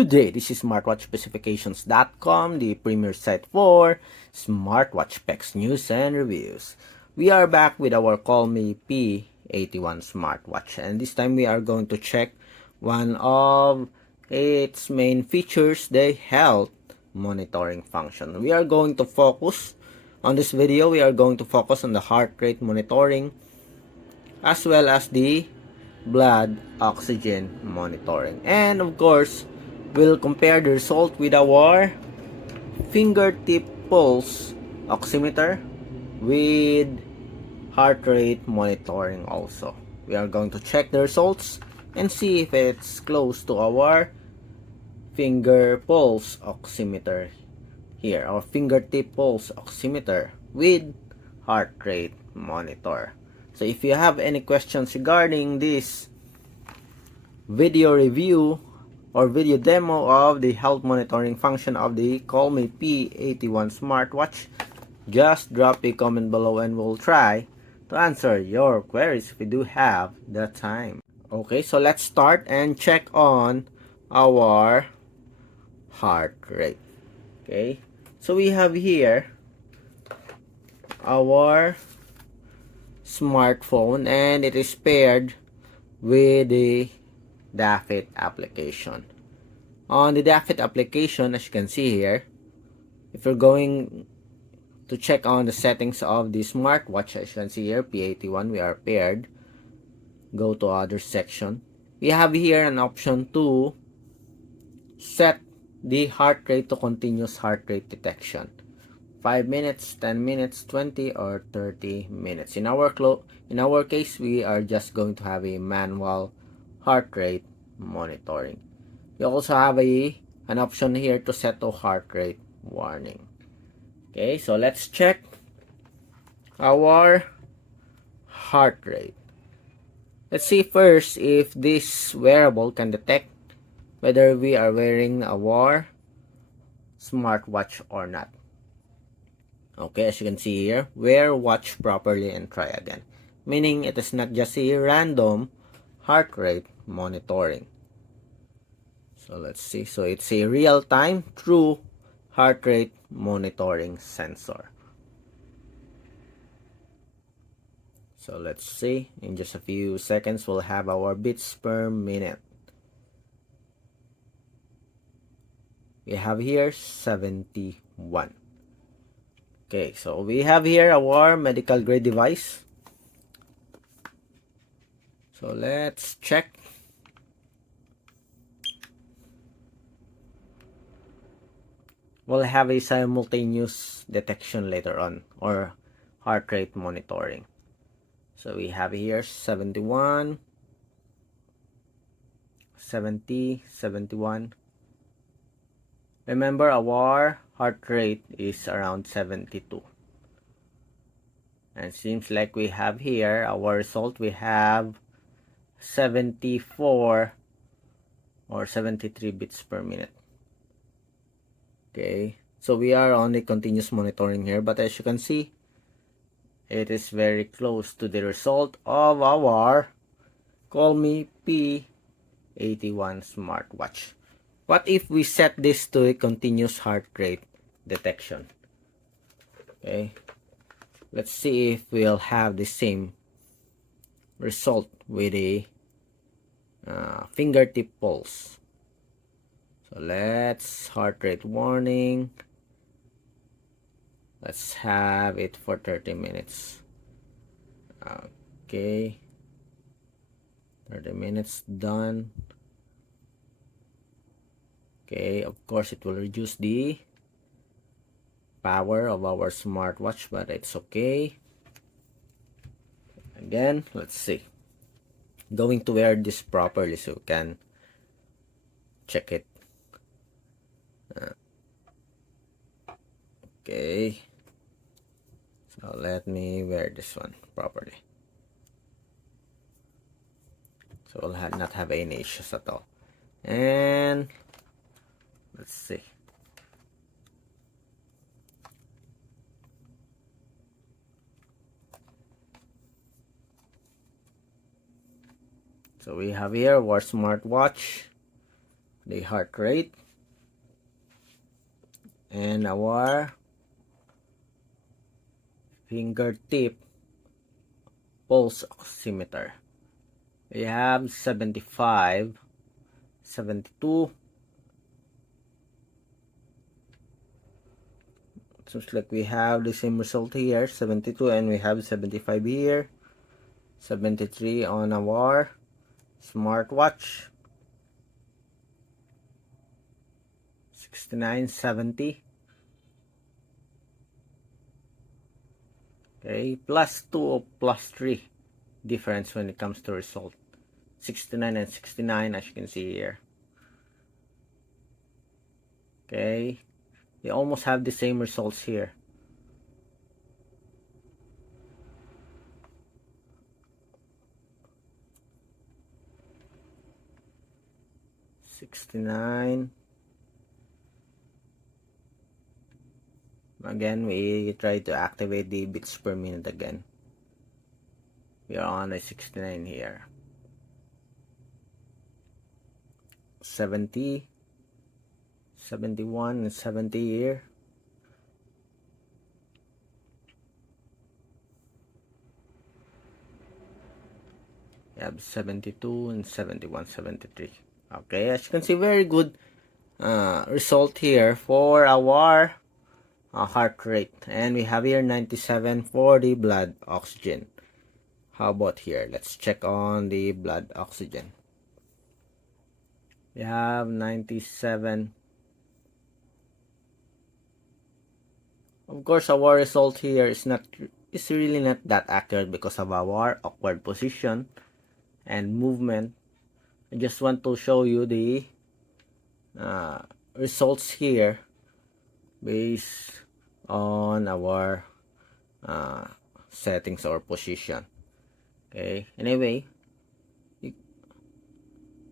Good day, this is smartwatchspecifications.com, the premier site for smartwatch specs, news, and reviews. We are back with our Colmi P81 Smartwatch, and this time we are going to check one of its main features, the health monitoring function. We are going to focus on this video, we are going to focus on the heart rate monitoring as well as the blood oxygen monitoring, and of course we'll compare the result with our fingertip pulse oximeter with heart rate monitoring. Also, we are going to check the results and see if it's close to our finger pulse oximeter here, our fingertip pulse oximeter with heart rate monitor. So if you have any questions regarding this video review or video demo of the health monitoring function of the Colmi P81 Smartwatch, just drop a comment below and we'll try to answer your queries if we do have the time. Okay, so let's start and check on our heart rate. Okay, so we have here our smartphone and it is paired with the DAFIT application. On the DAFIT application, as you can see here, if you're going to check on the settings of the smartwatch, as you can see here, P81, we are paired. Go to other section. We have here an option to set the heart rate to continuous heart rate detection. 5 minutes, 10 minutes, 20 or 30 minutes. In our case, we are just going to have a manual heart rate monitoring. We also have an option here to set to heart rate warning. Okay, so let's check our heart rate. Let's see first if this wearable can detect whether we are wearing our smartwatch or not. Okay, as you can see here, wear watch properly and try again. Meaning it is not just a random heart rate monitoring. So let's see. So it's a real-time true heart rate monitoring sensor. So let's see. In just a few seconds, we'll have our beats per minute. We have here 71. Okay, so we have here our medical grade device. So let's check. We'll have a simultaneous detection later on, or heart rate monitoring. So we have here 71, 70, 71. Remember, our heart rate is around 72. And seems like we have here our result. We have 74 or 73 beats per minute. Okay, so we are on the continuous monitoring here, but as you can see, it is very close to the result of our Colmi P81 Smartwatch. What if we set this to a continuous heart rate detection? Okay, let's see if we'll have the same result with a fingertip pulse. So let's heart rate warning. Let's have it for 30 minutes. Okay, 30 minutes done. Okay, of course it will reduce the power of our smartwatch, but it's okay. Again, let's see. Going to wear this properly so we can check it. Okay, so let me wear this one properly, so we'll not have any issues at all. And let's see. So we have here our smartwatch. the heart rate, and our fingertip pulse oximeter. We have 75, 72. Seems like we have the same result here, 72, and we have 75 here, 73 on our smartwatch, 69, 70. Okay, plus 2 or plus 3 difference when it comes to result. 69 and 69, as you can see here. Okay, they almost have the same results here. $69. Again, we try to activate the beats per minute again. We are on a 69 here. 70, 71, and 70 here. We have 72 and 71, 73. Okay, as you can see, very good result here for our heart rate. And we have here 97 for the blood oxygen. How about here? Let's check on the blood oxygen. We have 97. Of course, our result here is really not that accurate because of our awkward position and movement. I just want to show you the results here based on our settings or position. Okay, anyway,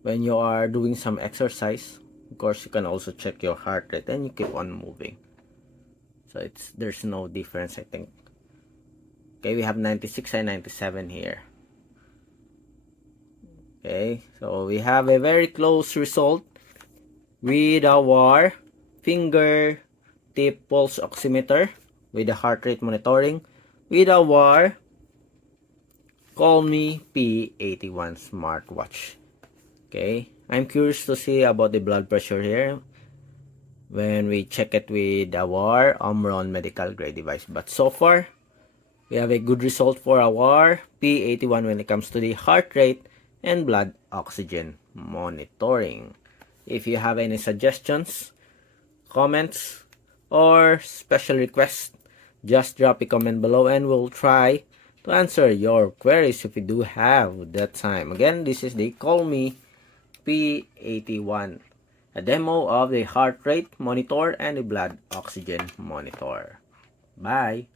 when you are doing some exercise, of course you can also check your heart rate and you keep on moving, so there's no difference, I think. Okay, we have 96 and 97 here. Okay, so we have a very close result with our fingertip pulse oximeter, with the heart rate monitoring, with our Colmi P81 Smartwatch. Okay, I'm curious to see about the blood pressure here when we check it with our Omron medical grade device. But so far, we have a good result for our P81 when it comes to the heart rate and blood oxygen monitoring. If you have any suggestions, comments, or special requests, just drop a comment below and we'll try to answer your queries if we do have that time. Again, this is the Colmi P81, a demo of the heart rate monitor and the blood oxygen monitor. Bye!